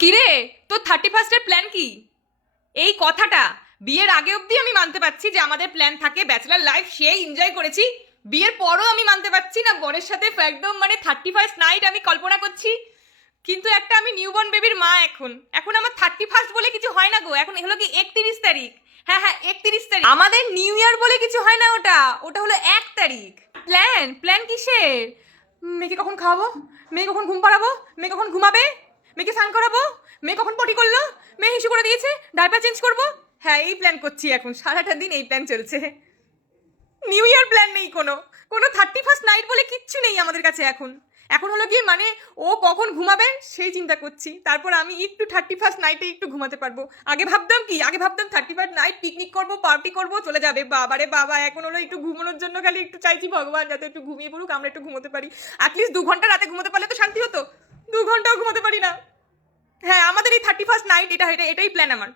কিরে, তোর 31st plan কি? এই কথাটা বিয়ের আগে অবধি আমি মানতে পারছি যে আমাদের প্ল্যান থাকে ব্যাচেলার লাইফ, সেই এনজয় করেছি। বিয়ের পরও আমি মানতে পারছি না বরের সাথে একদম মানে 31st নাইট আমি কল্পনা করছি। কিন্তু একটা আমি নিউবর্ন বেবির মা, এখন এখন আমার 31st বলে কিছু হয় না গো। এখন হলো কি 31 তারিখ। হ্যাঁ হ্যাঁ, 31 তারিখ আমাদের নিউ ইয়ার বলে কিছু হয় না, ওটা ওটা হলো 1 তারিখ। প্ল্যান প্ল্যান কিসের? মেয়েকে কখন খাওয়াবো, মেয়ে কখন ঘুম পাড়াবো, মেয়ে কখন ঘুমাবে, মেয়েকে স্নান করাবো, মেয়ে কখন পটি করলো, মেয়ে হিসু করে দিয়েছে, ডাইপার চেঞ্জ করবো। হ্যাঁ, এই প্ল্যান করছি এখন, সারাটা দিন এই প্ল্যান চলছে। নিউ ইয়ার প্ল্যান নেই, কোনো কোনো 31st নাইট বলে কিচ্ছু নেই আমাদের কাছে এখন। এখন হলো কি মানে ও কখন ঘুমাবে সেই চিন্তা করছি, তারপর আমি একটু 31st নাইটে একটু ঘুমাতে পারবো। আগে ভাবতাম 31st নাইট পিকনিক করবো, পার্টি করবো, চলে যাবে। বাবারে বাবা, এখন হলো একটু ঘুমানোর জন্য খালি একটু চাইছি ভগবান যাতে একটু ঘুমিয়ে পড়ুক, আমরা একটু ঘুমোতে পারি। অ্যাটলিস্ট 2 ঘন্টা রাতে ঘুমোতে পারলে তো শান্তি হতো। 2 ঘন্টাও ঘুমোতে পারি না। হ্যাঁ, আমাদের এই 31st নাইট এটাই প্ল্যান আমার।